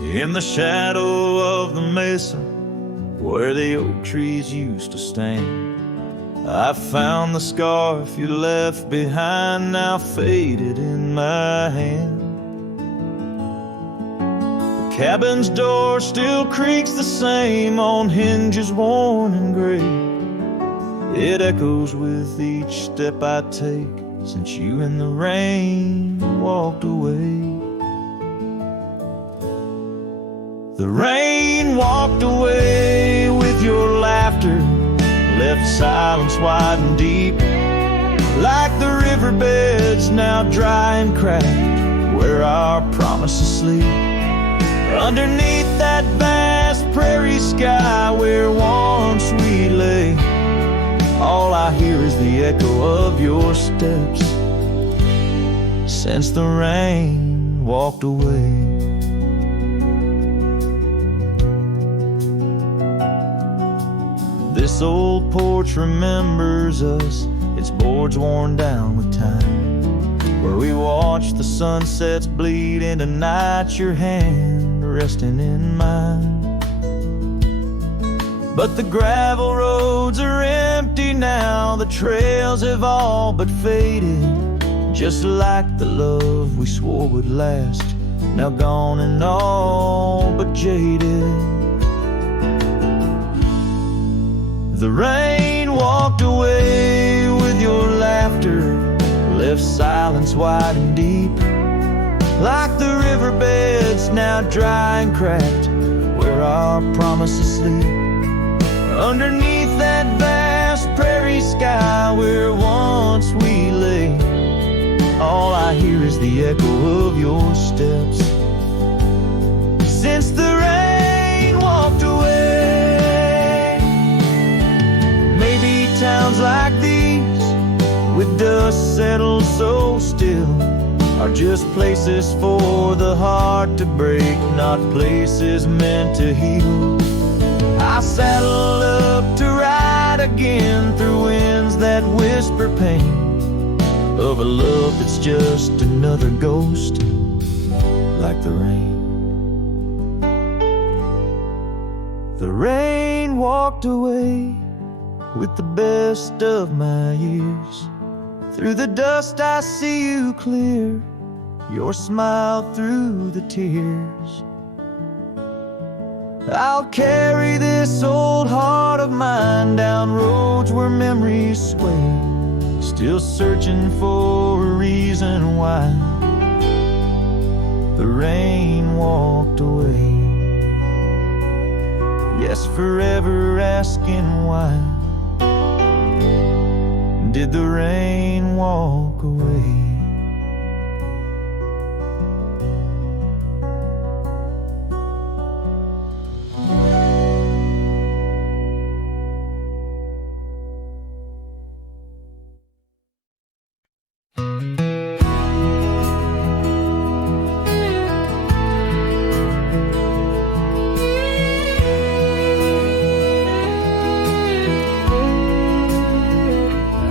In the shadow of the mesa where the oak trees used to stand, I found the scarf you left behind, now faded in my hand. The cabin's door still creaks the same on hinges worn and gray. It echoes with each step I take since you in the rain walked away. The rain walked away with your laughter, left silence wide and deep, like the riverbeds now dry and cracked where our promises sleep. Underneath that vast prairie sky where once we lay, all I hear is the echo of your steps since the rain walked away. This old porch remembers us, its boards worn down with time, where we watched the sunsets bleed into night, your hand resting in mine. But the gravel roads are empty now, the trails have all but faded, just like the love we swore would last, now gone and all but jaded. The rain walked away with your laughter, left silence wide and deep, like the riverbeds now dry and cracked where our promises sleep. Underneath that vast prairie sky where once we lay, all I hear is the echo of your steps since the rain walked away. Maybe towns like these, with dust settled so still, are just places for the heart to break, not places meant to heal. I saddle up to ride again through winds that whisper pain of a love that's just another ghost, like the rain. The rain walked away with the best of my years. Through the dust I see you clear, your smile through the tears. I'll carry this old heart of mine down roads where memories sway, still searching for a reason why the rain walked away. Yes, forever asking why did the rain walk away?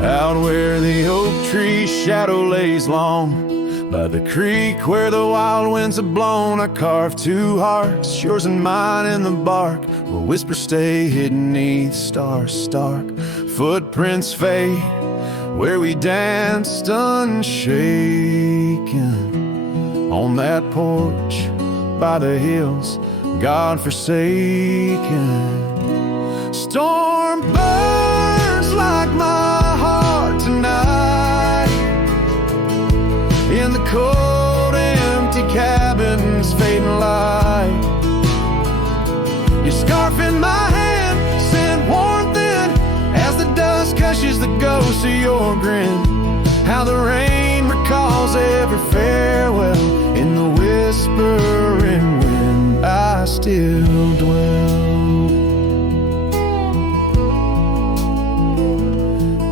Out where the oak tree shadow lays long, by the creek where the wild winds have blown, I carved two hearts, yours and mine, in the bark, where whispers stay hidden neath stars stark. Footprints fade where we danced unshaken, on that porch by the hills, God-forsaken. Storm burns like my heart tonight, in the cold, empty cabin's fading light. Your scarf in my hand sent warmth in as the dust gushes the ghost of your grin. How the rain recalls every farewell in the whispering wind. I still dwell.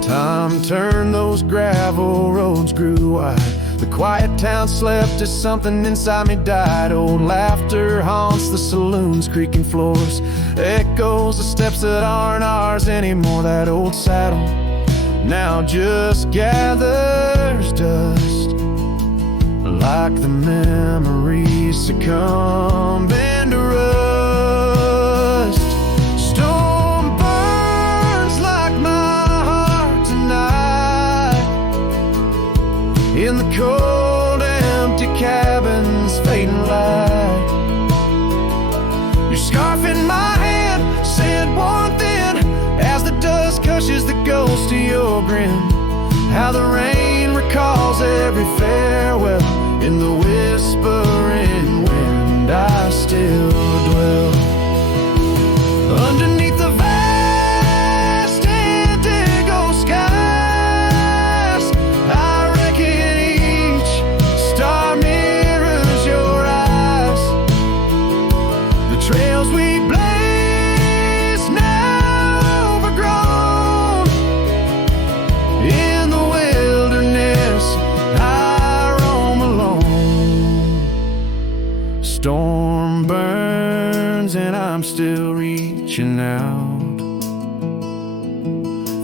Time turned, those gravel roads grew wide. The quiet town slept as something inside me died. Old laughter haunts the saloons, creaking floors, echoes of steps that aren't ours anymore. That old saddle now just gathers dust, like the memories succumbing in the cold, empty cabin's fading light. Your scarf in my hand said one thing as the dust cushions the ghost of your grin. How the rain recalls every farewell in the whispering wind. I still dwell underneath the vast indigo skies. I reckon each star mirrors your eyes. The trails we blaze now overgrown. In the wilderness I roam alone. Storm burns and I'm still reaching out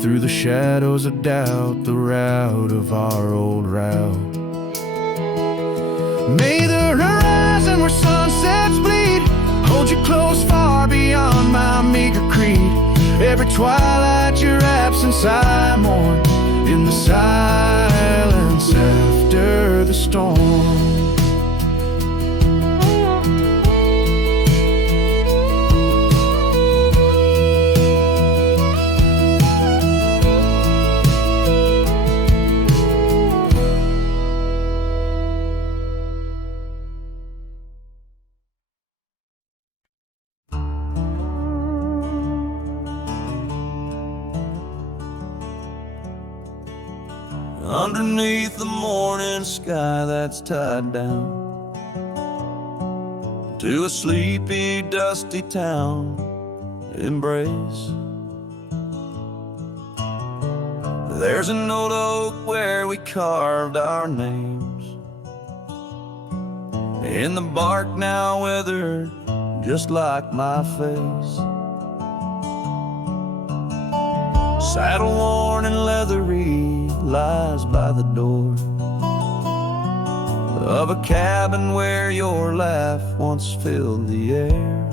through the shadows of doubt, the route of our old route. May the horizon where sunsets bleed hold you close far beyond my meager creed. Every twilight your absence I mourn in the silence after the storm. Underneath the morning sky that's tied down to a sleepy, dusty town, Immerse. There's an old oak where we carved our names, in the bark now withered, just like my face. Saddle worn and leathery lies by the door of a cabin where your laugh once filled the air.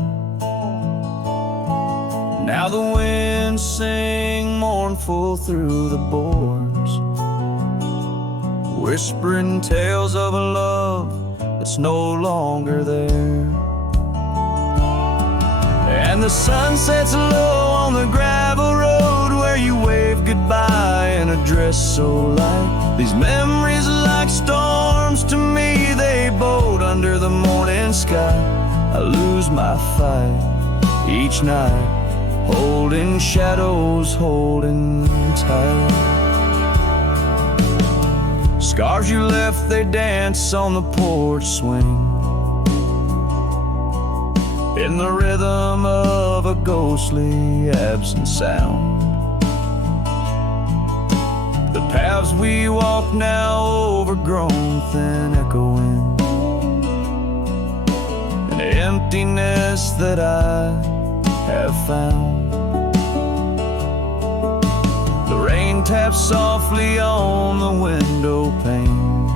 Now the winds sing mournful through the boards, whispering tales of a love that's no longer there. And the sun sets low on the gravel road where you wave goodbye in a dress so light. These memories are like storms to me, they boat under the morning sky. I lose my fight each night, holding shadows, holding tight. Scars you left, they dance on the porch swing, in the rhythm of a ghostly absent sound. The paths we walk now overgrown, thin echoing, an emptiness that I have found. The rain taps softly on the window pane,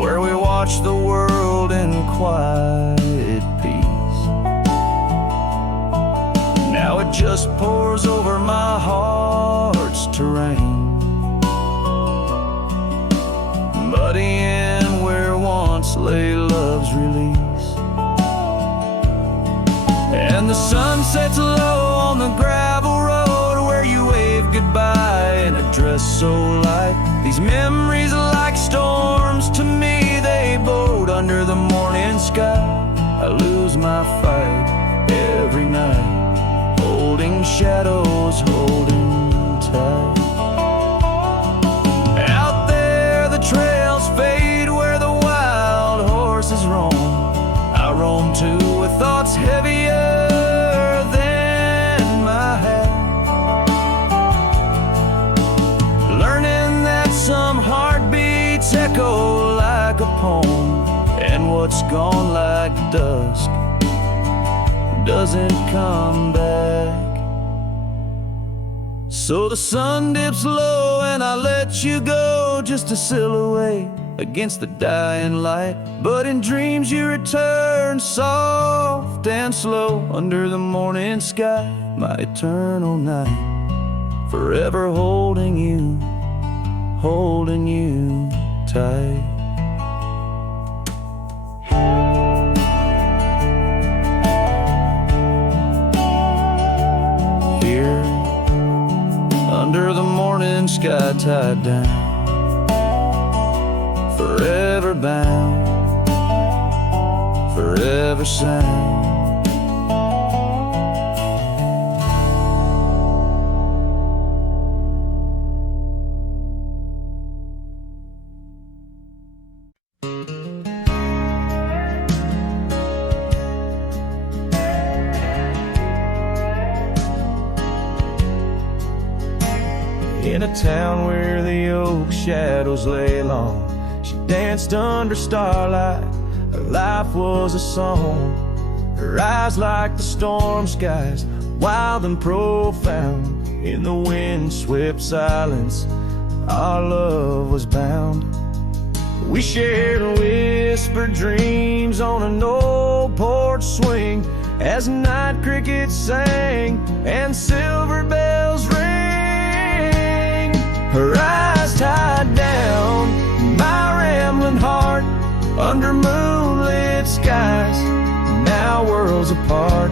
where we watch the world in quiet peace. Now it just pours over my heart's terrain, muddying where once lay love's release. And the sun sets low on the gravel road where you wave goodbye in a dress so light. These memories are like storms to me, they boat under the morning sky. I lose my fight every night, holding shadows, holding tight. Out there the trails fade where the wild horses roam. I roam too with thoughts heavier than my head, learning that some heartbeats echo like a poem, and what's gone like dusk doesn't come back. So the sun dips low and I let you go, just a silhouette against the dying light. But in dreams you return, soft and slow, under the morning sky, my eternal night, forever holding you holding you tight. Here, under the morning sky tied down, forever bound, forever sound. In a town where the oak shadows lay long, she danced under starlight. Her life was a song. Her eyes like the storm skies, wild and profound. In the wind-swept silence, our love was bound. We shared whispered dreams on an old porch swing, as night crickets sang and silver bells rang. Her eyes tied down my rambling heart under moonlit skies, now worlds apart.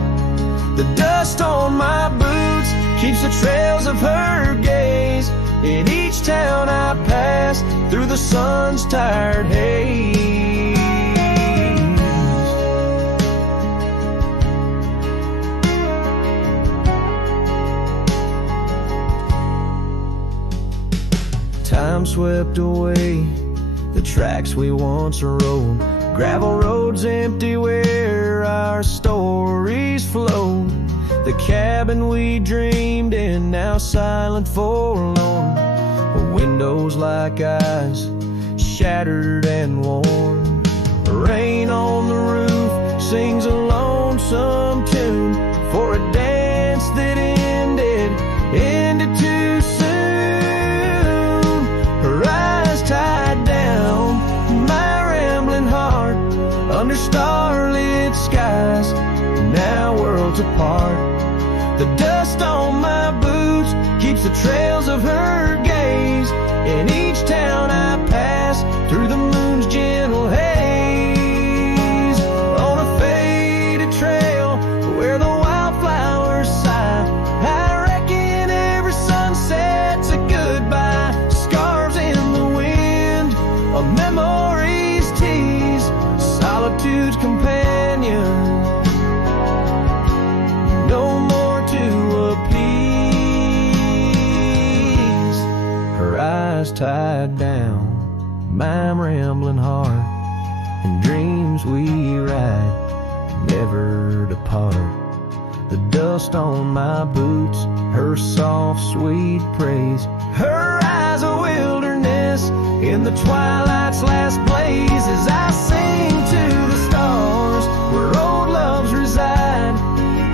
The dust on my boots keeps the trails of her gaze in each town I pass through the sun's tired haze. Time swept away the tracks we once rode, gravel roads empty where our stories flowed. The cabin we dreamed in, now silent, forlorn. Windows like eyes, shattered and worn. Rain on the roof sings a lonesome tune for a dance that ended too soon. Her eyes tied down my rambling heart under starlit skies, now worlds apart. The dust on my boots keeps the trails of her gaze in each town I pass through the moon's gentle haze. On a faded trail where the wildflowers sigh, I reckon every sunset's a goodbye. Scars in the wind of memories tease, solitude's companion, no more to appease. Her eyes tied down my rambling heart, and dreams we ride never depart. The dust on my boots, her soft sweet praise, her eyes a wilderness in the twilight's last blaze. As I sing to the stars where old loves reside,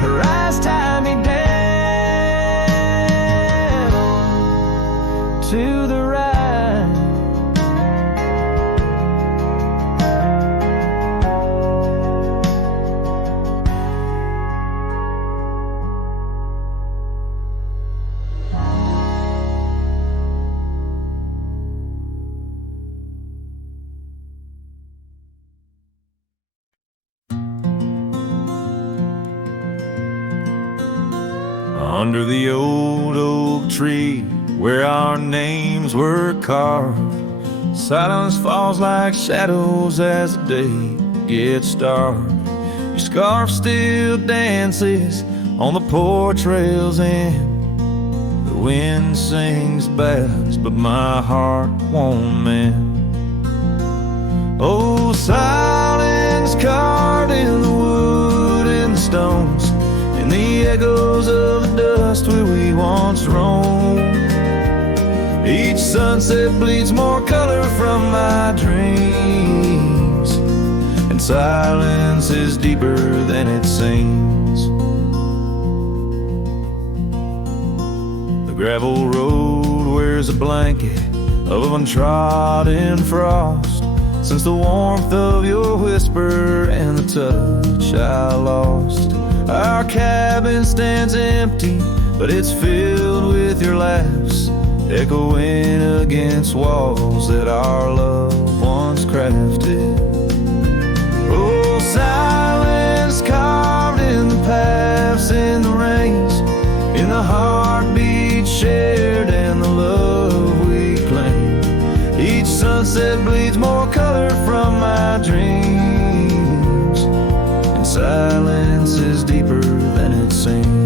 her eyes tie me down to the ride. Under the old oak tree where our names were carved, silence falls like shadows as the day gets dark. Your scarf still dances on the porch rails and the wind sings ballads, but my heart won't mend. Oh, silence carved in the wood and the stones, and the echoes of the dust where we once roamed. Each sunset bleeds more color from my dreams, and silence is deeper than it seems. The gravel road wears a blanket of untrodden frost, since the warmth of your whisper and the touch I lost. Our cabin stands empty, but it's filled with your laughs, echoing against walls that our love once crafted. Oh, silence carved in the paths, in the rains, in the heartbeat shared and the love we claim. Each sunset bleeds more color from my dreams, and silence is deeper than it seems.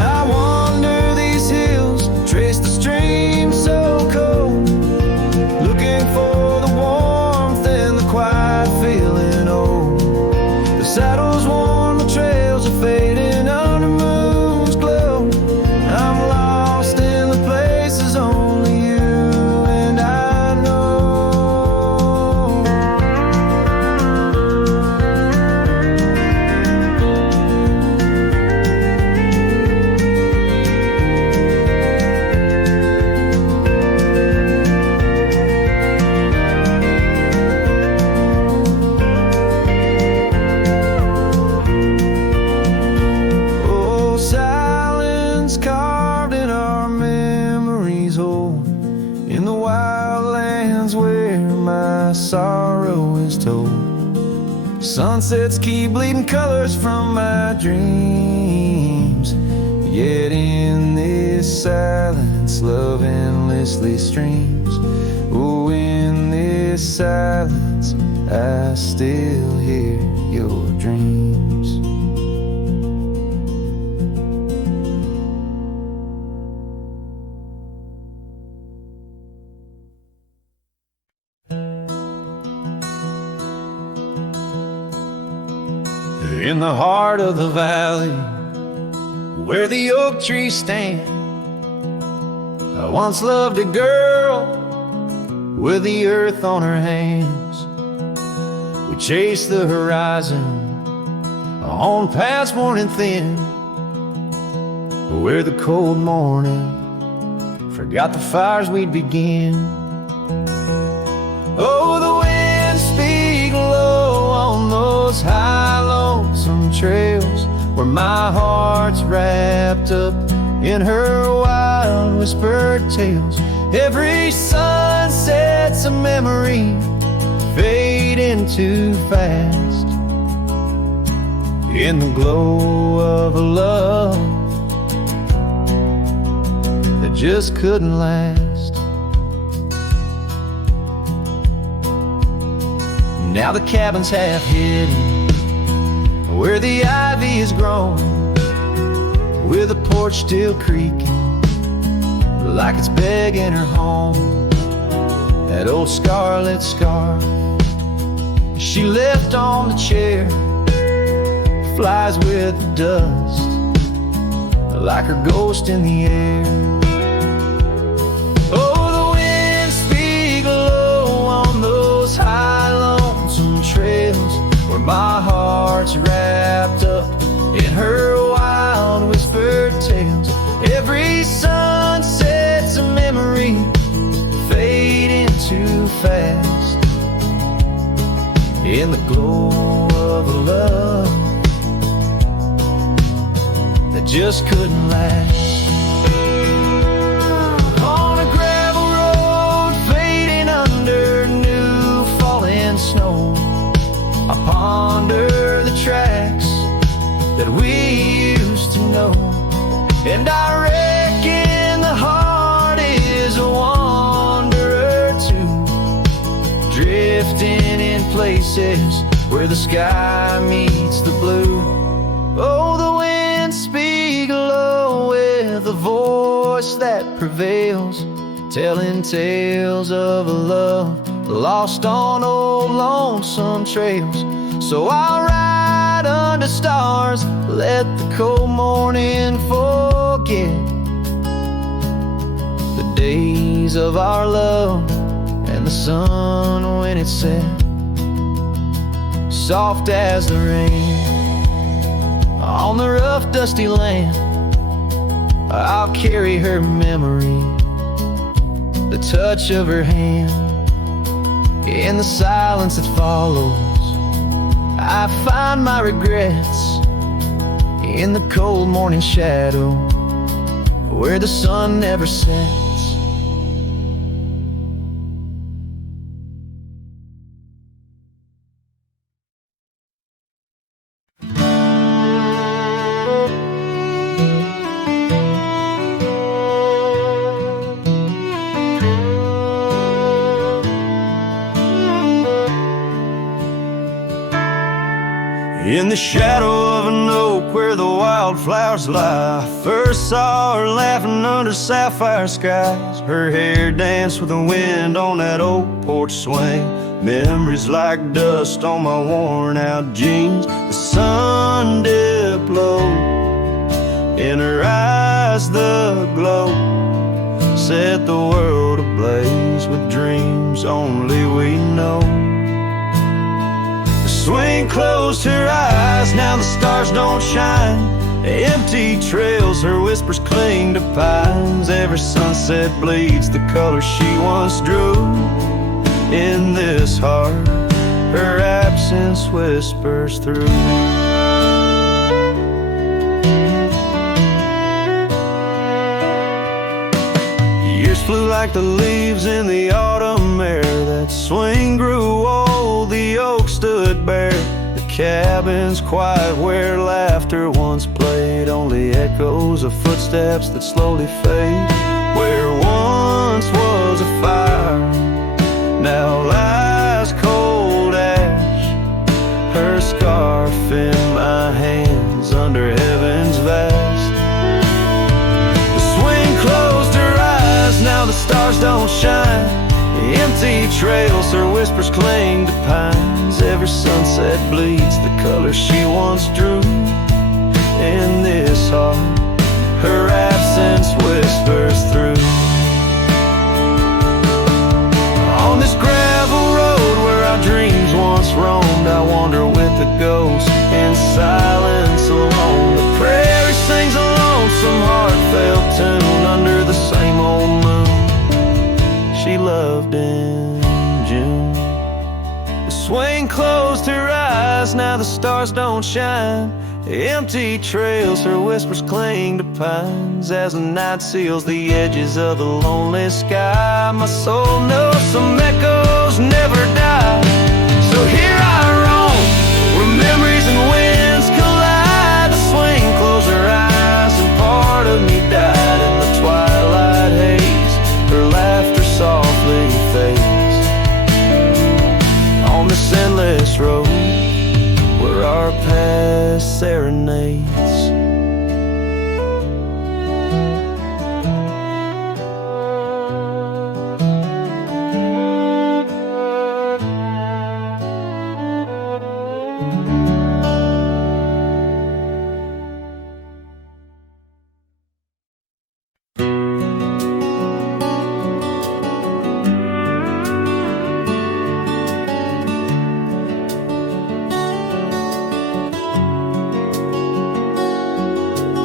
I wander these hills, trace the stream so cold, looking for the warmth and the quiet feeling old. The saddle's worn, the trails are fading under moon's glow. I'm lost in the places only you and I know. Oh, silence carved in our memories hold, in the wild lands where my sorrow is told. Sunsets keep bleeding colors from my dreams, yet in this silence love endlessly streams. Oh, in this silence I still hear your dreams. In the heart of the valley, where the oak trees stand, I once loved a girl with the earth on her hands. We chased the horizon on paths worn and thin, where the cold morning forgot the fires we'd begin. Oh, the winds speak low on those high lonesome trails, where my heart's wrapped up in her wild whispered tales. Every sunset's a memory fading too fast, in the glow of a love that just couldn't last. Now the cabin's half hidden where the ivy has grown, with the porch still creaking like it's begging her home. That old scarlet scarf she left on the chair flies with the dust like her ghost in the air. Oh, the winds speak low on those high lonesome trails, where my heart's wrapped up in her wild whispered tales. Every sunset's a memory fading too fast, in the glow of a love that just couldn't last. On a gravel road fading under new falling snow, I ponder the tracks that we used to know, and I reckon the heart is a wanderer too, drifting in places where the sky meets the blue. Oh, the winds speak low with a voice that prevails, telling tales of a love lost on old lonesome trails. So I'll ride under stars, let the cold morning forget the days of our love and the sun when it set, soft as the rain on the rough dusty land. I'll carry her memory, the touch of her hand, in the silence that follows. I find my regrets in the cold morning shadow, where the sun never sets. In the shadow of an oak where the wildflowers lie, first saw her laughing under sapphire skies. Her hair danced with the wind on that old porch swing. Memories like dust on my worn out jeans. The sun dipped low, in her eyes the glow set the world ablaze with dreams only we know. Swing closed her eyes, now the stars don't shine. Empty trails, her whispers cling to pines. Every sunset bleeds the color she once drew. In this heart, her absence whispers through. Years flew like the leaves in the autumn air. That swing grew old, the oak stood bare. The cabin's quiet where laughter once played. Only echoes of footsteps that slowly fade. Where once was a fire, now lies cold ash. Her scarf in my hands under heaven's vast. The swing closed her eyes, now the stars don't shine. Empty trails, her whispers cling to pines. Every sunset bleeds the color she once drew. In this heart, her absence whispers through. On this gravel road where our dreams once roamed, I wander with the ghost in silence alone. The prairie sings a lonesome heartfelt tune under the same old moon she loved in June. The swing closed her eyes, now the stars don't shine. Empty trails, her whispers cling to pines. As the night seals the edges of the lonely sky, my soul knows some echoes never die. So here I roam, where memories and winds collide. The swing closed her eyes and part of me died in the twilight haze. Her laughter softly fades on this endless road where our past serenades.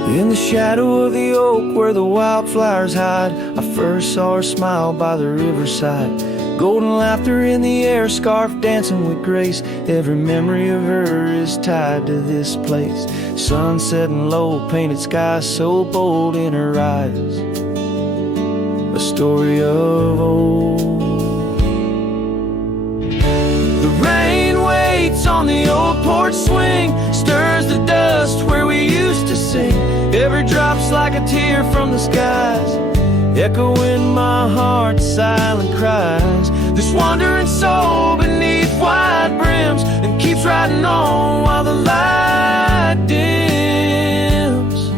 In the shadow of the oak where the wildflowers hide, I first saw her smile by the riverside. Golden laughter in the air, scarf dancing with grace. Every memory of her is tied to this place. Sun setting low, painted sky so bold in her eyes. A story of old. The rain waits on the old porch swing, stirs the dust where we used to sing. Every drop's like a tear from the skies, echo in my heart, silent cries. This wandering soul beneath wide brims, and keeps riding on while the light dims.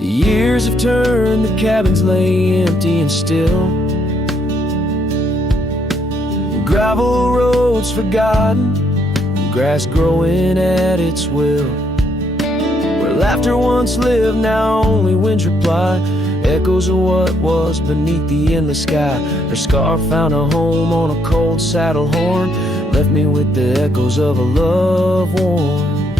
The years have turned, the cabins lay empty and still. Gravel roads forgotten, grass growing at its will. Where laughter once lived, now only winds reply. Echoes of what was beneath the endless sky. Her scarf found a home on a cold saddle horn, left me with the echoes of a love worn.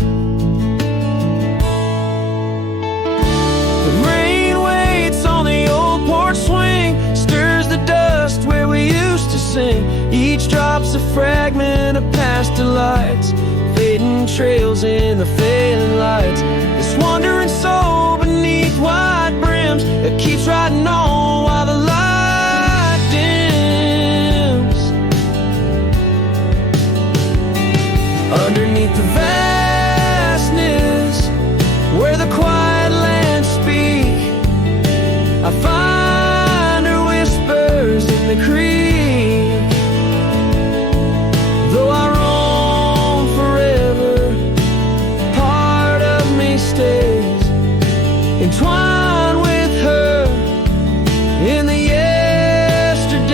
The rain waits on the old porch swing, stirs the dust where we used to sing. Each drop's a fragment of past delights, fading trails in the failing lights. This one entwined with her in the yesterdays.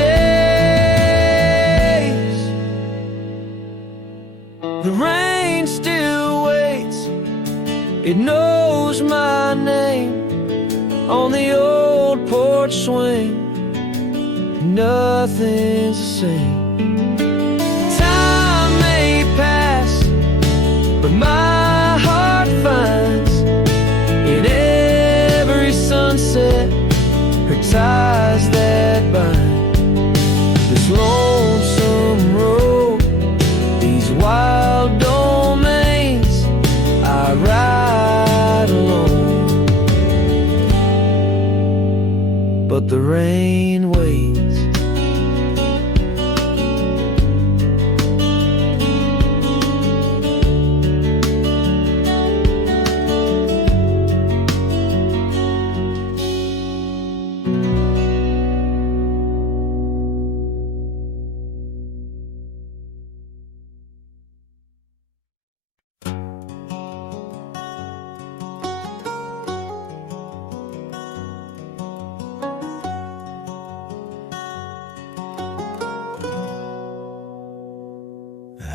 The rain still waits, it knows my name on the old porch swing. Nothing's the same. Time may pass, but my heart finds in every sunset her ties that bind. This lonesome road, these wild domains, I ride alone. But the rain waits.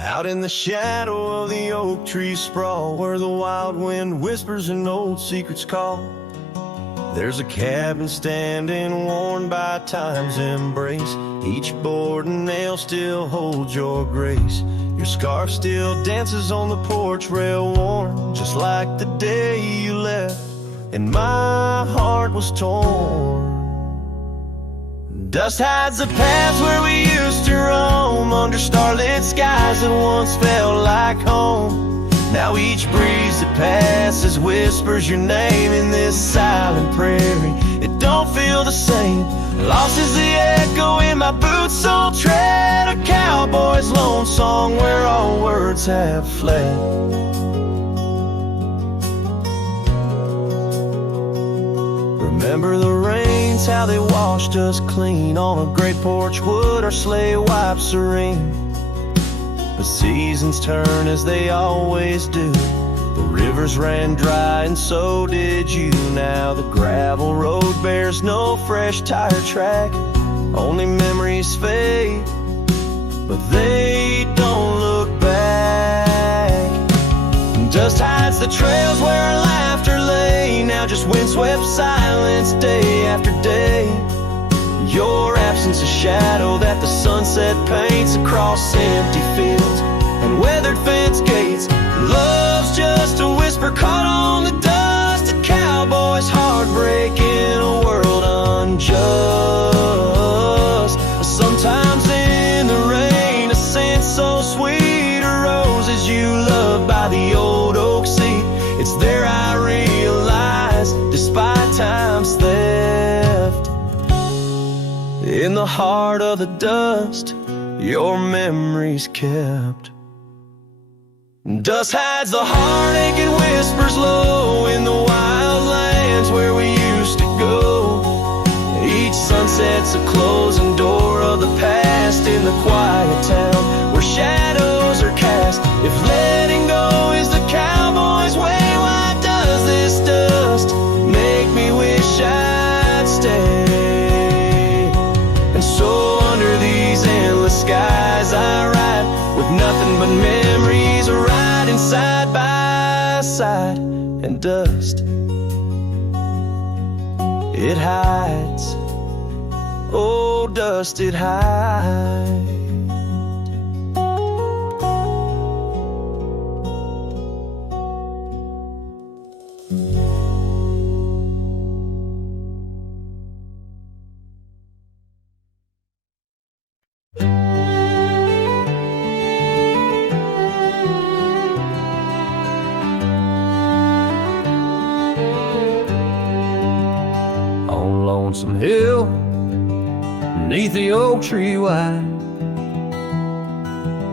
Out in the shadow of the oak tree sprawl, where the wild wind whispers and old secrets call, there's a cabin standing worn by time's embrace. Each board and nail still holds your grace. Your scarf still dances on the porch rail, worn just like the day you left, and my heart was torn. Dust hides the paths where we used to roam, under starlit skies that once felt like home. Now each breeze that passes whispers your name in this silent prairie. It don't feel the same. Lost is the echo in my boots, so tread a cowboy's lone song where all words have fled. Remember the rains, how they washed us clean on a great porch wood, our sleigh wipes serene. The seasons turn as they always do. The rivers ran dry and so did you. Now the gravel road bears no fresh tire track. Only memories fade, but they don't look back. Dust hides the trails where our laughter lay. Now just windswept silence day after day. Your absence a shadow that the sunset paints across empty fields and weathered fence gates. Love's just a whisper caught on the dust. A cowboy's heartbreak in a world unjust. Sometimes in the rain, a scent so sweet arose as you loved by the old oak seat. It's there I realize, despite time's theft, in the heart of the dust, your memory's kept. Dust hides the heartache and whispers low in the wild lands where we used to go. Each sunset's a closing door of the past in the quiet town where shadows are cast. If letting go is the cowboy's way, why does this dust make me wish I'd stay? And so under these endless skies I ride with nothing but memories, riding side by side. And dust, it hides, oh dust, it hides. Lonesome hill, beneath the oak tree wide,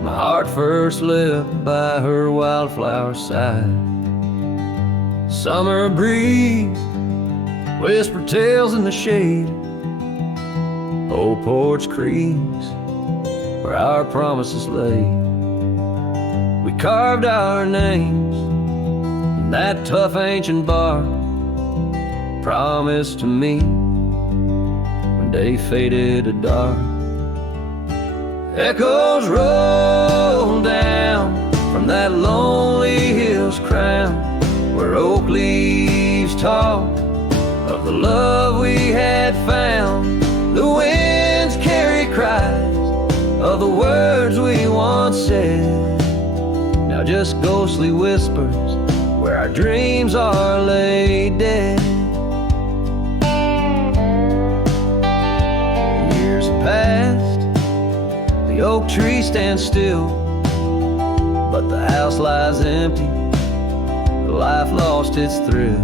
my heart first left by her wildflower side. Summer breeze, whisper tales in the shade, old porch creeks where our promises lay. We carved our names in that tough ancient bark, promised to me when day faded to dark. Echoes roll down from that lonely hill's crown, where oak leaves talk of the love we had found. The winds carry cries of the words we once said, now just ghostly whispers where our dreams are laid dead. Years have passed, the oak tree stands still, but the house lies empty, life lost its thrill.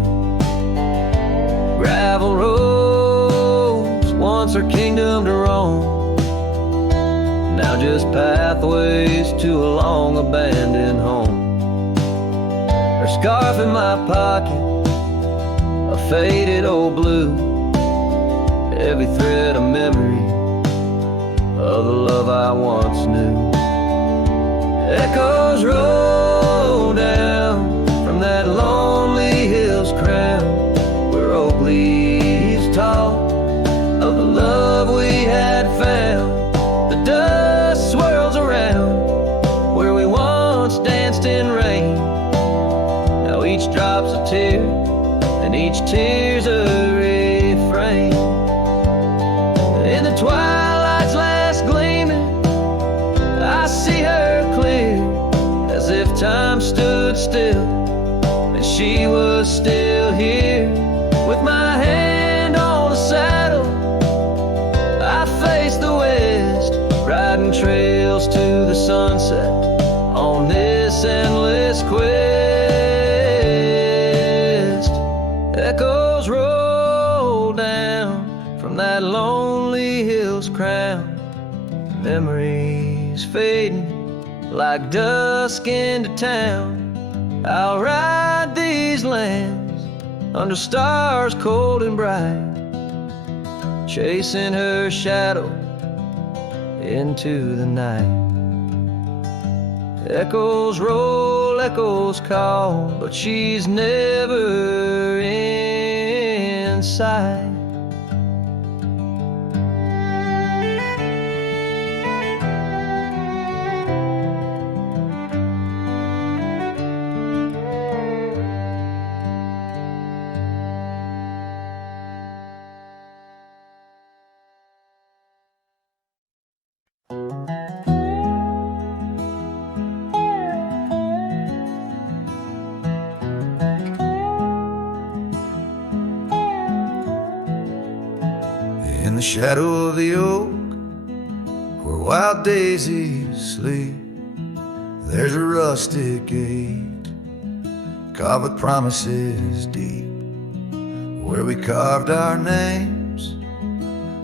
Gravel roads, once our kingdom to roam, now just pathways to a long abandoned home. Her scarf in my pocket, a faded old blue, every thread a memory of the love I once knew. Echoes roll down from that lonely hill's crown, where oak leaves talk of the love we had found. The dust swirls around where we once danced in rain. Now each drop's a tear, and each tear's a refrain. In the twilight's last gleaming, I see her clear, as if time stood still and she was still here. With my hand on the saddle, I face the west, riding trails to the sunset on this endless quest. Echoes roll down from that lonely hill's crown, memories fading like dusk into town. I'll ride these lands under stars cold and bright, chasing her shadow into the night. Echoes roll, echoes call, but she's never in sight. In the shadow of the oak, where wild daisies sleep, there's a rustic gate carved with promises deep, where we carved our names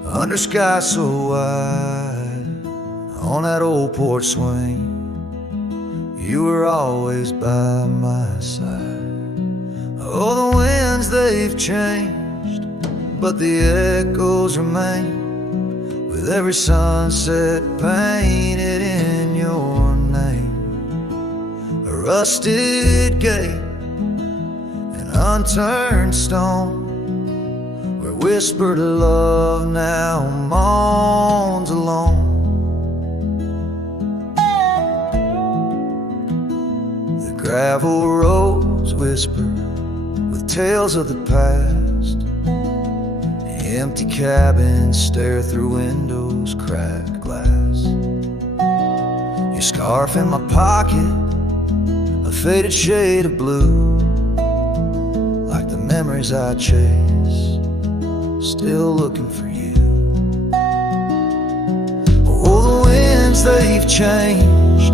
under sky so wide. On that old porch swing, you were always by my side. Oh, the winds, they've changed, but the echoes remain, with every sunset painted in your name. A rusted gate, an unturned stone, where whispered love now moans alone. The gravel roads whisper with tales of the past. Empty cabins stare through windows, cracked glass. Your scarf in my pocket, a faded shade of blue, like the memories I chase, still looking for you. Oh, the winds, they've changed,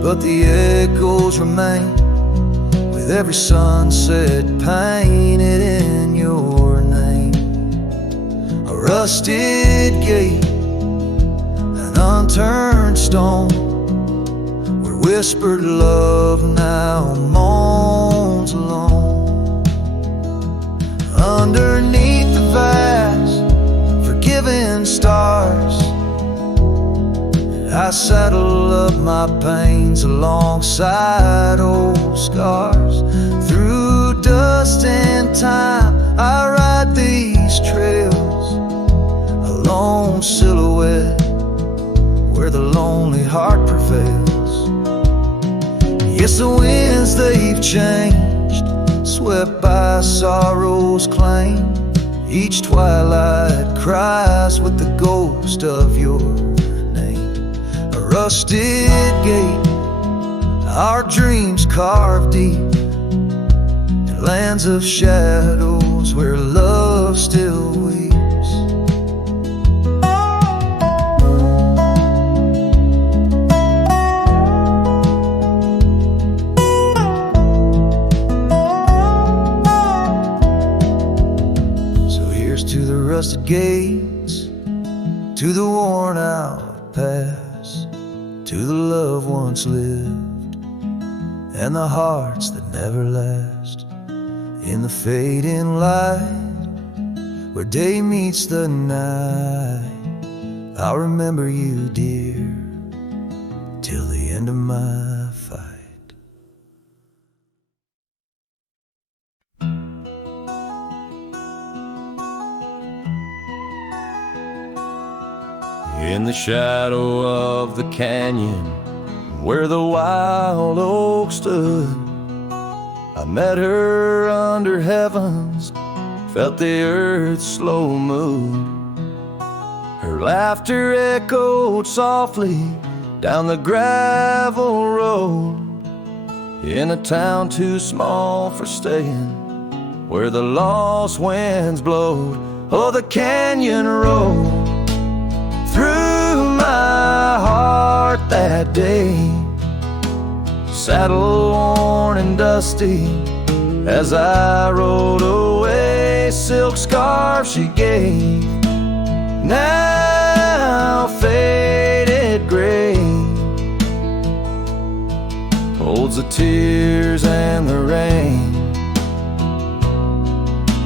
but the echoes remain, with every sunset painted in your name. A rusted gate, an unturned stone, where whispered love now moans alone. Underneath the vast, forgiving stars, I saddle up my pains alongside old scars. Through dust and time, I ride lone silhouette where the lonely heart prevails. Yes, the winds they've changed, swept by sorrow's claim. Each twilight cries with the ghost of your name. A rusted gate, our dreams carved deep in lands of shadows where love still weeps. Rusted gates, to the worn out past, to the love once lived, and the hearts that never last. In the fading light, where day meets the night, I'll remember you, dear, till the end of my fight. In the shadow of the canyon where the wild oak stood, I met her under heavens, felt the earth's slow move. Her laughter echoed softly down the gravel road, in a town too small for staying, where the lost winds blowed. Oh, the canyon road through my heart that day, saddle worn and dusty as I rode away. Silk scarf she gave, now faded gray, holds the tears and the rain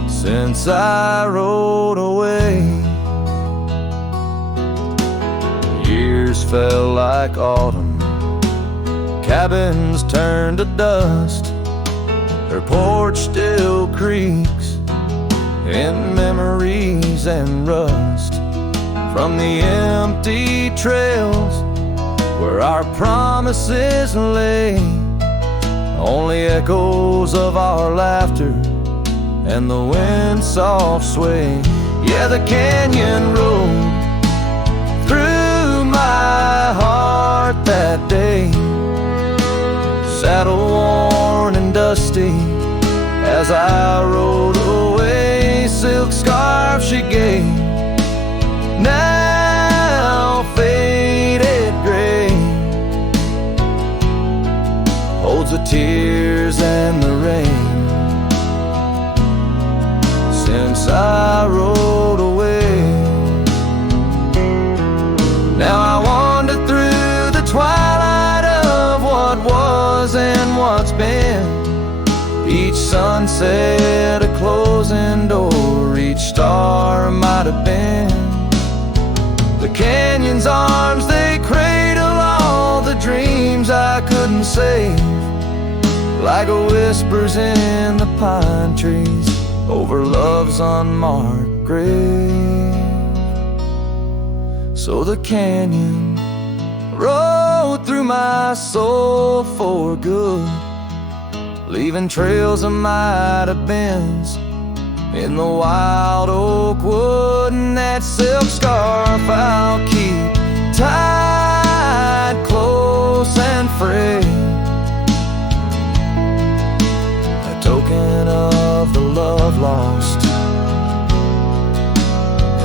since I rode away. Years fell like autumn, cabins turned to dust, her porch still creaks in memories and rust from the empty trails where our promises lay. Only echoes of our laughter and the wind's soft sway. Yeah, the canyon road through my heart that day, saddle worn and dusty as I rode away. Silk scarf she gave, now faded gray, holds the tears and the rain since I rode away. Now I wander through the twilight of what was and what's been, each sunset a closing door, each star might have been. The canyon's arms, they cradle all the dreams I couldn't save, like whispers in the pine trees over love's unmarked grave. So the canyon rode through my soul for good, leaving trails of might have beens in the wild oak wood. And that silk scarf I'll keep tied close and frayed, a token of the love lost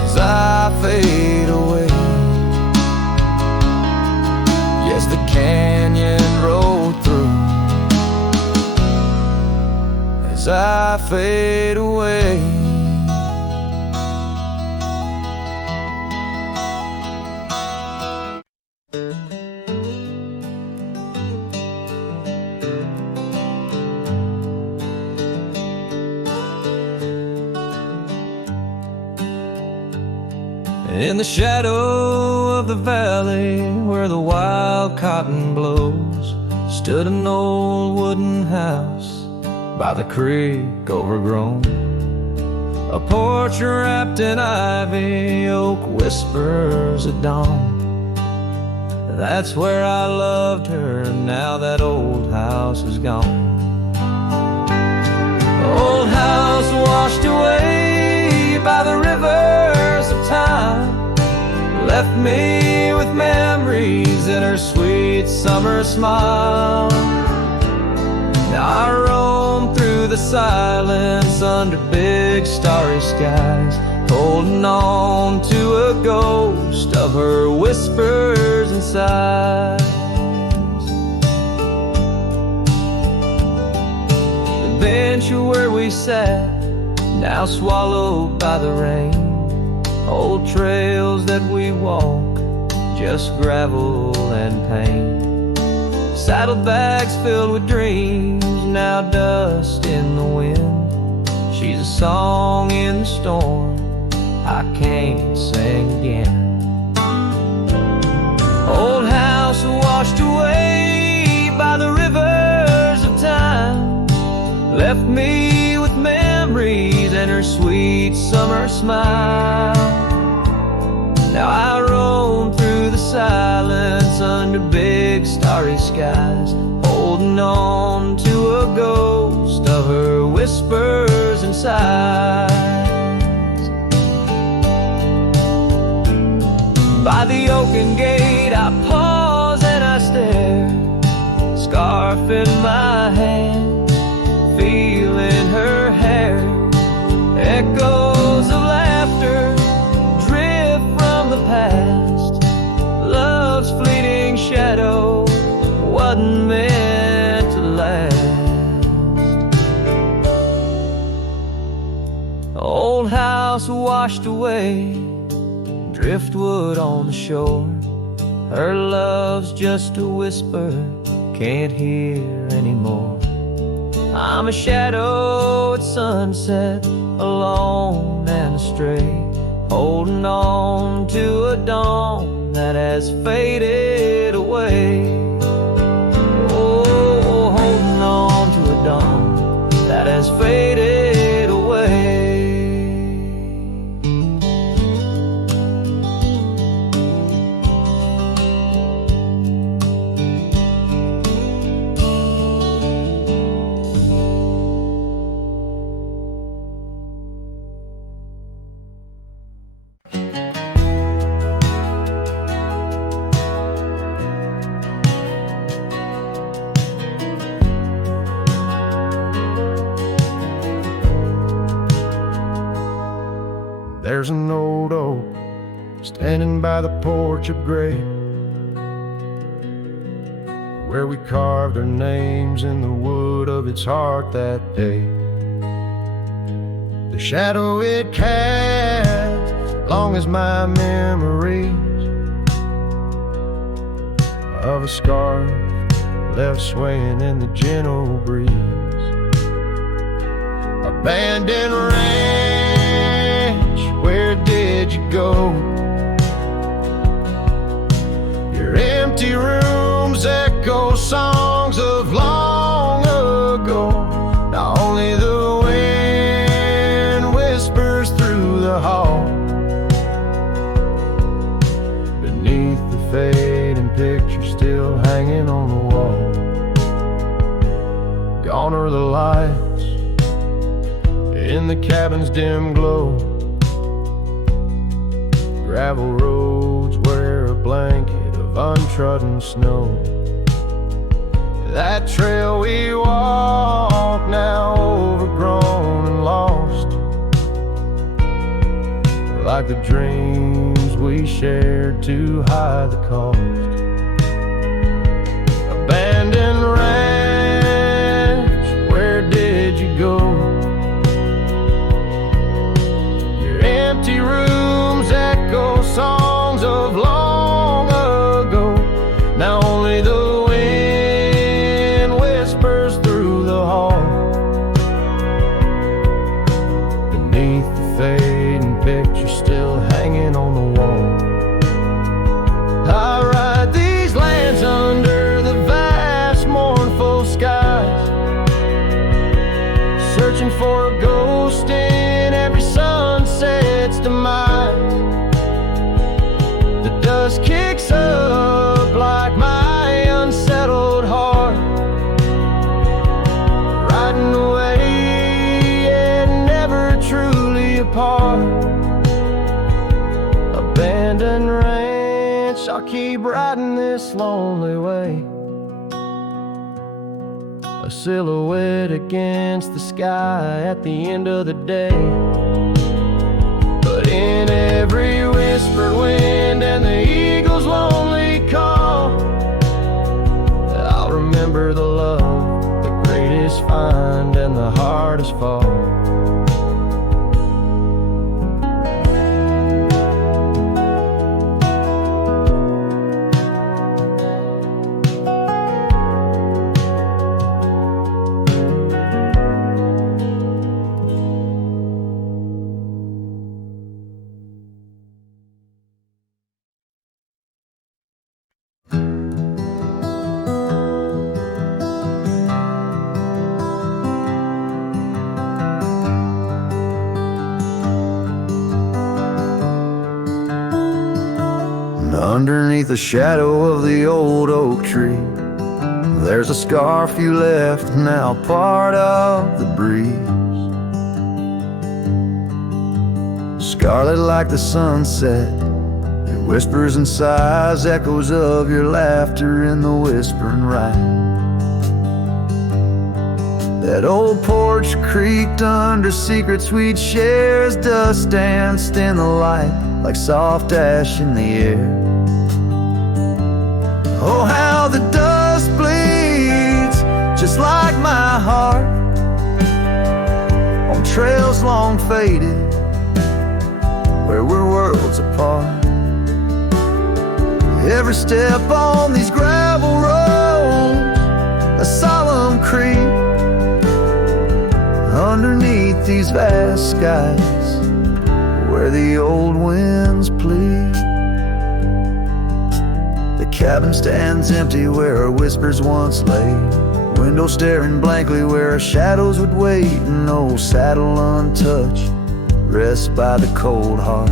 as I fade away. Yes, the canyon road through as I fade away. In the shadow of the valley where the wild cotton blows, stood an old wooden house by the creek overgrown. A porch wrapped in ivy, oak whispers at dawn. That's where I loved her, now that old house is gone. Old house washed away by the rivers of time, left me with memories in her sweet summer smile. Now I roam through the silence under big starry skies, holding on to a ghost of her whispers and sighs. The bench where we sat, now swallowed by the rain. Old trails that we walk, just gravel and pain. Saddlebags filled with dreams, now dust in the wind. She's a song in the storm I can't sing again. Old house washed away by the rivers of time, left me with memories and her sweet summer smile. Now I roam through the silence under big starry skies, holding on to a ghost of her whispers and sighs. By the oaken gate I pause and I stare, scarf in my hand, feeling her hair. Echoes of laughter drift from the past, love's fleeting shadow wasn't meant to last. Old house washed away, driftwood on the shore. Her love's just a whisper, can't hear anymore. I'm a shadow at sunset, alone and astray, holding on to a dawn that has faded away. Oh, holding on to a dawn that has faded away. There's an old oak standing by the porch of gray, where we carved our names in the wood of its heart that day. The shadow it cast, long as my memories of a scarf left swaying in the gentle breeze. Abandoned ranch, where did you go? Your empty rooms echo songs of long ago. Now only the wind whispers through the hall, beneath the fading picture still hanging on the wall. Gone are the lights in the cabin's dim glow, gravel roads wear a blanket of untrodden snow. That trail we walk now overgrown and lost, like the dreams we shared to hide the cost. Abandoned ranch, where did you go? Your empty rooms echo songs of long ago. Now only the wind whispers through the hall, beneath the fading picture still hanging on the wall. I ride these lands under the vast mournful skies, searching for a ghost in every sun I'll keep riding this lonely way, a silhouette against the sky at the end of the day. But in every whispered wind and the eagle's lonely call, I'll remember the love, the greatest find and the hardest fall. Underneath the shadow of the old oak tree, there's a scarf you left, now part of the breeze. Scarlet like the sunset, it whispers and sighs, echoes of your laughter in the whispering ride. That old porch creaked under secrets we'd share as dust danced in the light like soft ash in the air. Oh, how the dust bleeds, just like my heart, on trails long faded, where we're worlds apart. Every step on these gravel roads, a solemn creep, underneath these vast skies, where the old winds plead. The cabin stands empty where our whispers once lay, window staring blankly where our shadows would wait. An old saddle untouched rests by the cold heart.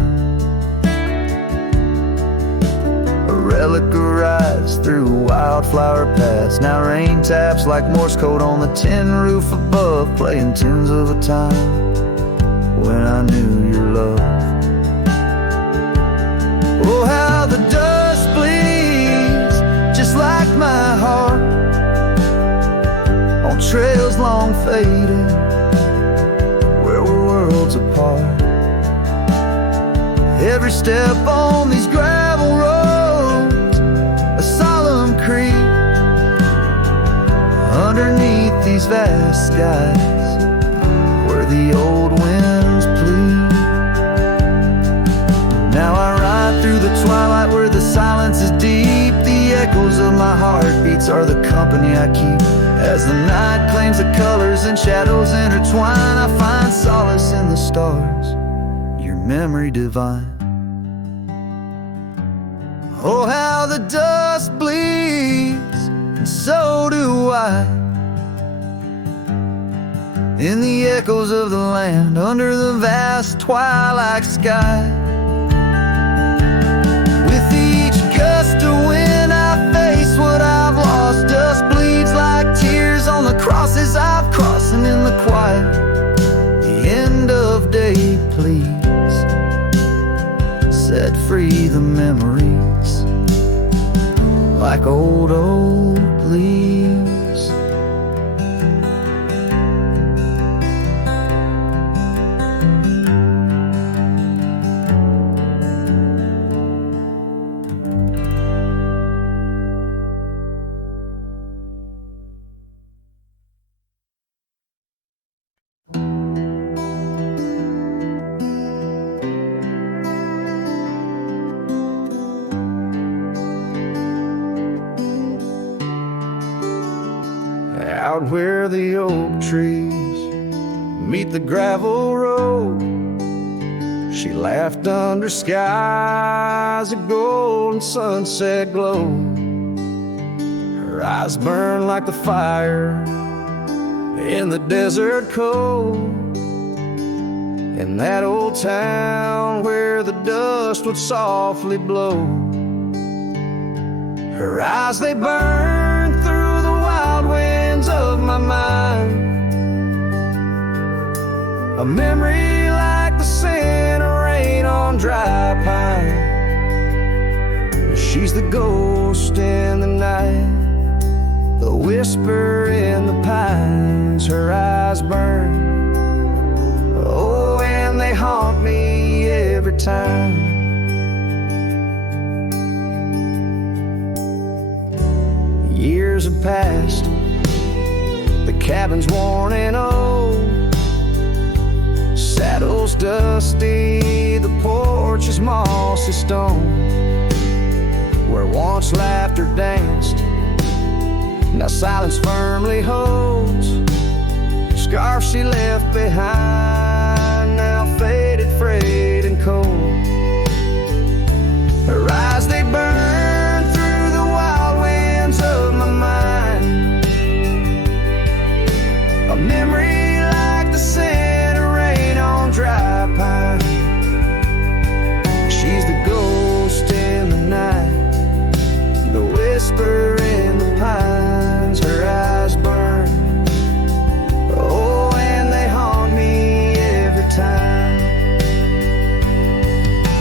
A relic arrives through wildflower paths. Now rain taps like Morse code on the tin roof above, playing tunes of a time when I knew your love. Oh, how the dust bleeds, just like my heart, on trails long faded, where we're worlds apart. Every step on these gravel roads, a solemn creep, underneath these vast skies, where the old winds plead. Now I ride through the twilight where the silence is deep. The echoes of my heartbeats are the company I keep. As the night claims the colors and shadows intertwine, I find solace in the stars, your memory divine. Oh, how the dust bleeds, and so do I, in the echoes of the land, under the vast twilight sky. With each gust of wind I face what I've lost. Dust bleeds like tears on the crosses I've crossed. And in the quiet, the end of day, please set free the memories like old leaves. Out where the oak trees meet the gravel road, she laughed under skies of gold and sunset glow. Her eyes burned like the fire in the desert cold, in that old town where the dust would softly blow. Her eyes, they burned through the wild winds of my mind, a memory like the scent of rain on dry pine. She's the ghost in the night, the whisper in the pines. Her eyes burn, oh, and they haunt me every time. Years have passed, the cabin's worn and old, saddle's dusty, the porch is mossy stone. Where once laughter danced, now silence firmly holds. Scarf she left behind, now faded, frayed and cold. Her eyes, they burn through the wild winds of my mind. A memory like the scent of rain on dry pine. She's the ghost in the night, the whisper in the pines. Her eyes burn, oh, and they haunt me every time.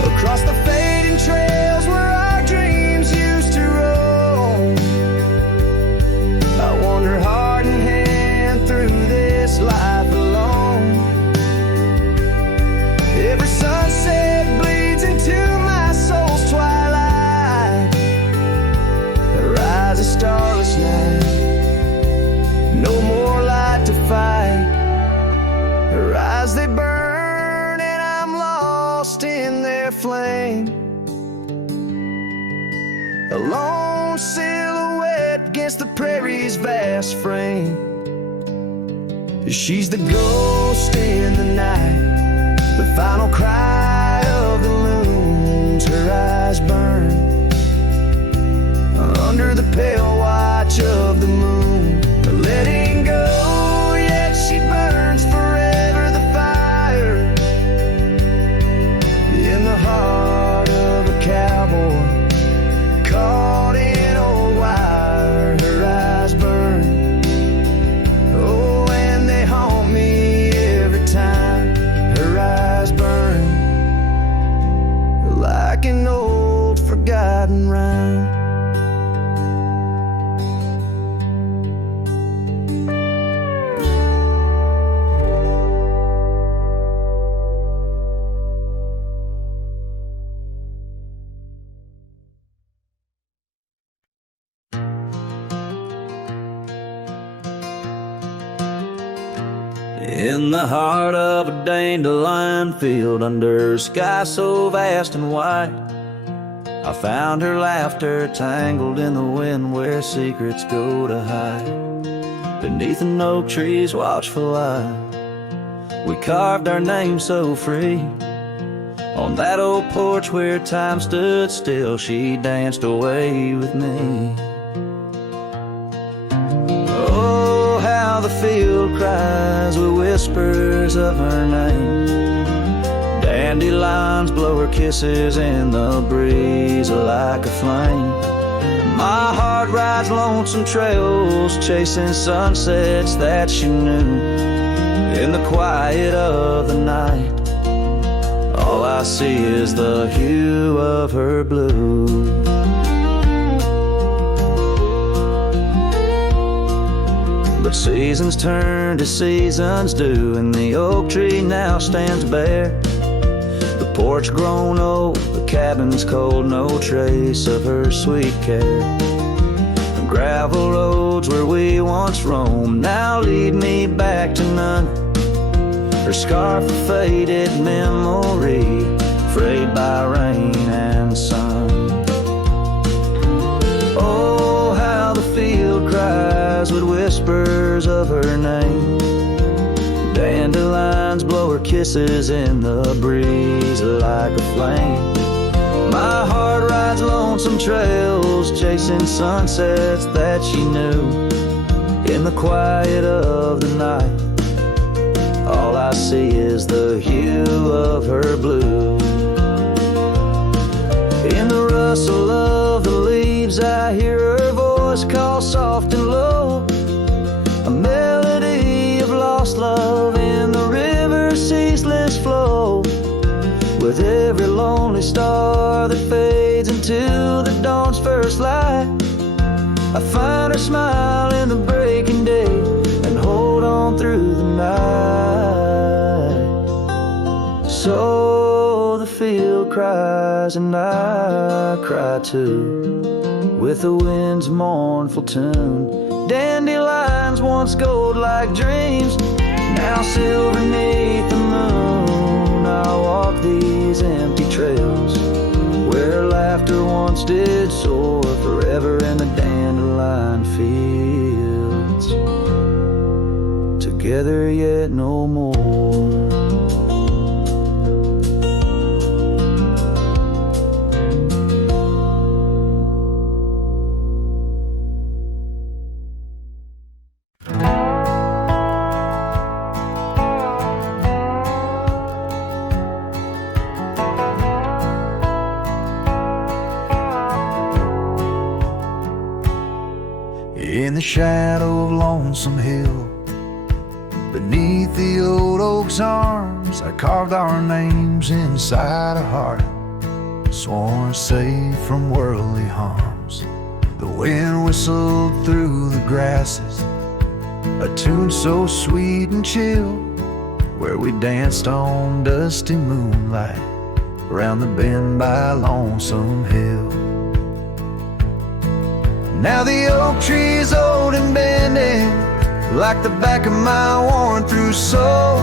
Across the fading trails where our dreams used to roam, I wander heart in hand through this life alone. Every sunset bleeds into my soul's twilight. A starless night, no more light to fight. Her eyes, they burn and I'm lost in their flame. A lone silhouette against the prairie's vast frame. She's the ghost in the night, the final cry of the loons. Her eyes burn under the pale watch of the moon. Letting go, yet she burns forever, the fire in the heart of a cowboy caught in old wire. Her eyes burn, oh, and they haunt me every time. Her eyes burn like an old forgotten rhyme. In the heart of a dandelion field, under a sky so vast and white, I found her laughter tangled in the wind where secrets go to hide. Beneath an oak tree's watchful eye, we carved our name so free. On that old porch where time stood still, she danced away with me. The field cries with whispers of her name. Dandelions blow her kisses in the breeze like a flame. My heart rides lonesome trails, chasing sunsets that she knew. In the quiet of the night, all I see is the hue of her blue. But seasons turn to seasons do, and the oak tree now stands bare. The porch grown old, the cabin's cold, no trace of her sweet care. The gravel roads where we once roamed now lead me back to none. Her scarf a faded memory, frayed by rain and sun. Oh, how the field cries with whispers of her name. Dandelions blow her kisses in the breeze like a flame. My heart rides lonesome trails, chasing sunsets that she knew. In the quiet of the night, all I see is the hue of her blue. In the rustle of the leaves, I hear her voice call soft and low. A melody of lost love in the river's ceaseless flow. with every lonely star that fades into the dawn's first light. I find her smile in the breaking day and hold on through the night. So the field cries and I cry too, with the wind's mournful tune. Dandelions once gold like dreams, now silver neath the moon. I'll walk these empty trails where laughter once did soar, forever in the dandelion fields, together yet no more. In the shadow of Lonesome Hill, beneath the old oak's arms, I carved our names inside a heart, sworn safe from worldly harms. The wind whistled through the grasses, a tune so sweet and chill, where we danced on dusty moonlight around the bend by Lonesome Hill. Now the oak tree's old and bending, like the back of my worn-through soul,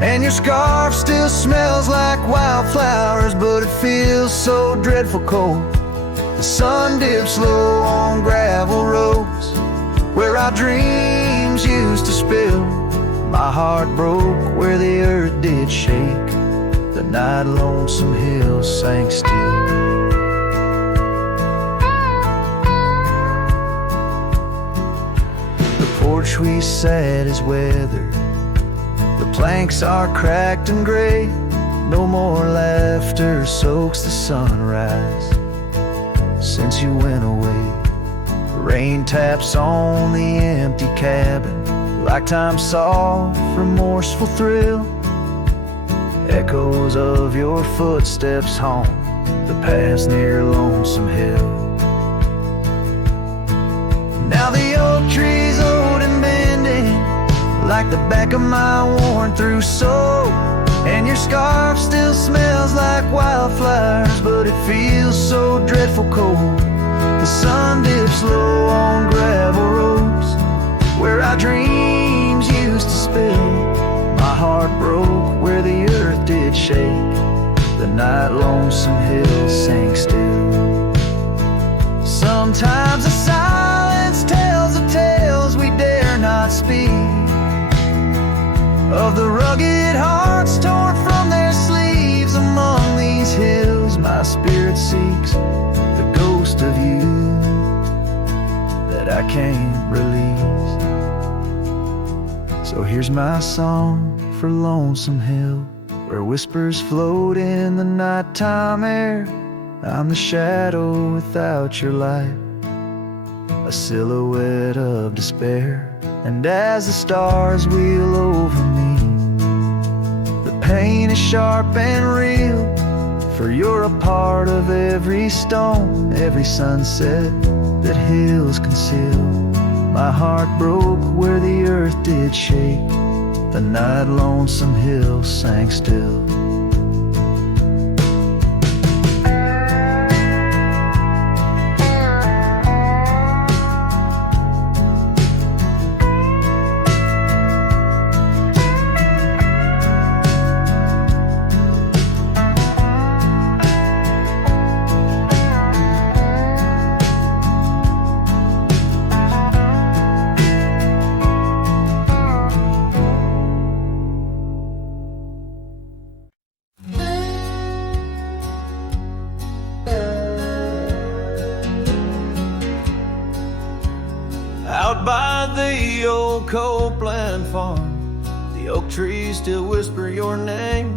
and your scarf still smells like wildflowers, but it feels so dreadful cold. The sun dips low on gravel roads where our dreams used to spill. My heart broke where the earth did shake, the night Lonesome Hill sank still. The porch we sat is weathered, the planks are cracked and gray. No more laughter soaks the sunrise since you went away. Rain taps on the empty cabin like time's soft, remorseful thrill. Echoes of your footsteps haunt the paths near Lonesome Hill. Now the oak tree's old and bending, like the back of my worn-through soul, and your scarf still smells like wildflowers, but it feels so dreadful cold. The sun dips low on gravel roads where our dreams used to spill. My heart broke where the earth did shake, the night Lonesome Hill sank still. Sometimes the silence tells of tales we dare not speak, of the rugged hearts torn from their sleeves. Among these hills my spirit seeks the ghost of you that I can't release. So here's my song for Lonesome Hill, where whispers float in the nighttime air. I'm the shadow without your light, a silhouette of despair. And as the stars wheel over me, the pain is sharp and real, for you're a part of every stone, every sunset that hills conceal. My heart broke where the earth did shake, the night Lonesome Hill sank still. Out by the old Copeland farm, the oak trees still whisper your name,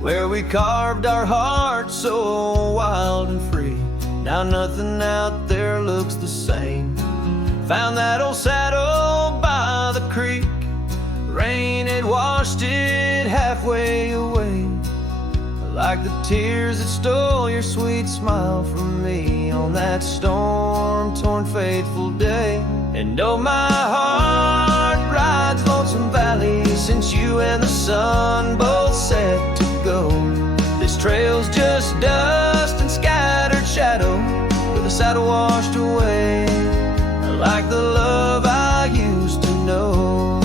where we carved our hearts so wild and free. Now nothing out there looks the same. Found that old saddle by the creek, rain had washed it halfway away. like the tears that stole your sweet smile from me on that storm-torn fateful day. And oh, my heart rides lonesome valley since you and the sun both set to go. This trail's just dust and scattered shadow with a saddle washed away, like the love I used to know.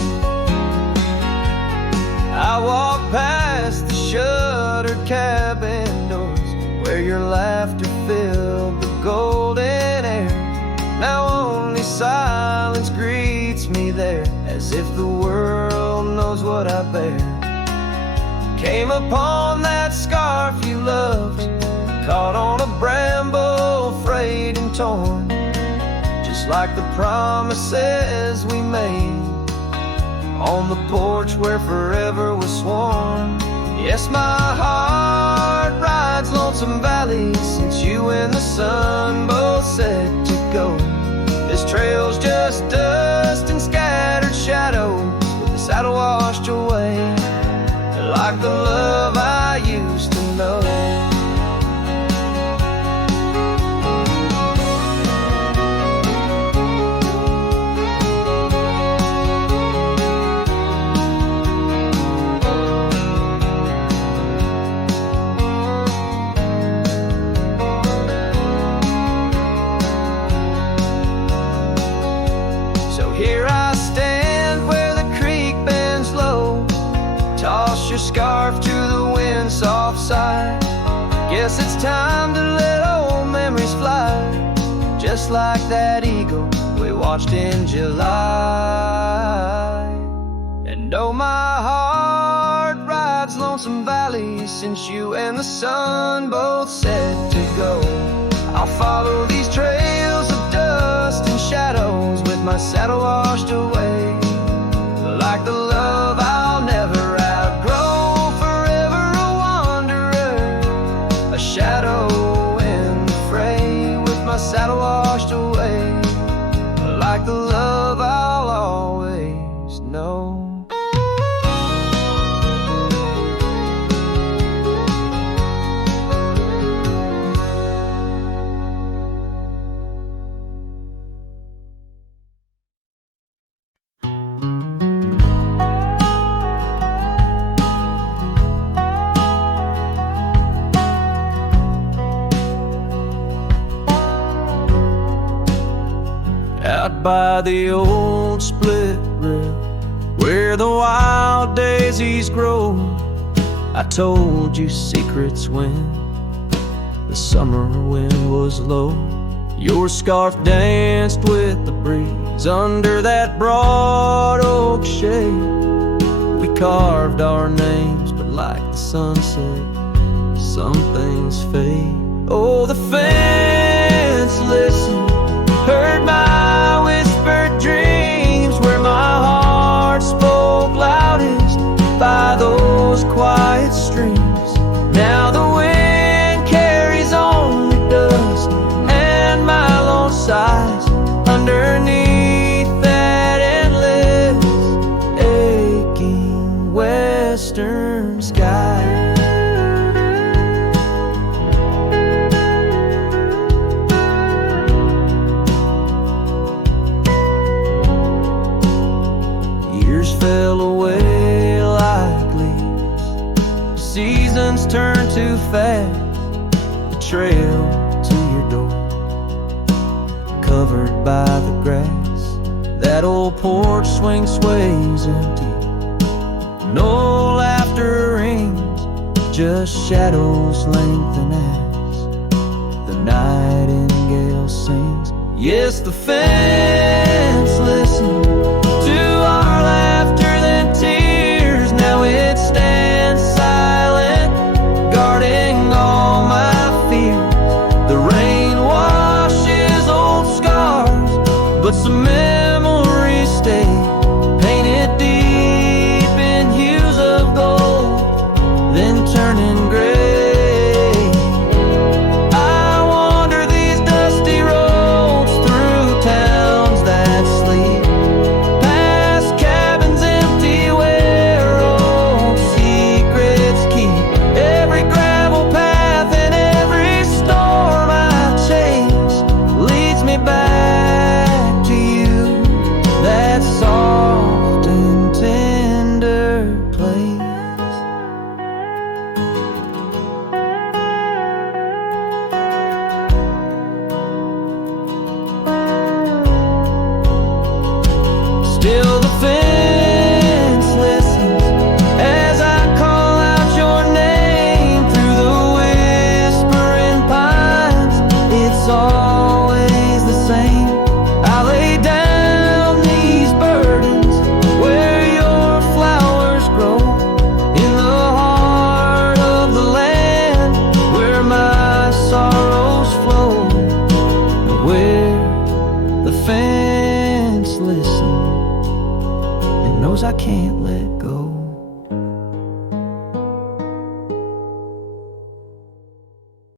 I walk past the shuttered cabin doors where your laughter filled the golden air. Now only silence greets me there, as if the world knows what I bear. Came upon that scarf you loved, caught on a bramble, frayed and torn, just like the promises we made on the porch where forever was sworn. Yes, my heart rides lonesome valley since you and the sun both set to go. This trail's just dust and scattered shadows with the saddle washed away, like the love I used to know. Scarf to the wind, soft sigh. Guess it's time to let old memories fly, just like that eagle we watched in July. And oh, my heart rides lonesome valley since you and the sun both set to go. I'll follow these trails of dust and shadows with my saddle washed away, like the love I'll never outgrow. Shadow in the fray with my saddle washed away, like the love I'll always know. By the old split rail where the wild daisies grow, I told you secrets when the summer wind was low. Your scarf danced with the breeze under that broad oak shade. We carved our names, but like the sunset, some things fade. Oh, the fence listened, heard my whispered dreams, where my heart spoke loudest by those quiet streams. Now the wind carries only dust and my lone sighs underneath that endless aching western sky. Fell away like leaves, seasons turn too fast. The trail to your door, covered by the grass. That old porch swing sways empty, no laughter rings, just shadows lengthen as the nightingale sings. Yes, the fence listens to our laughter than tears. Now it stands silent, guarding all my fears. The rain washes old scars, but some memories stay, painted deep in hues of gold, then turning gray. I wander these dusty roads through towns that sleep, can't let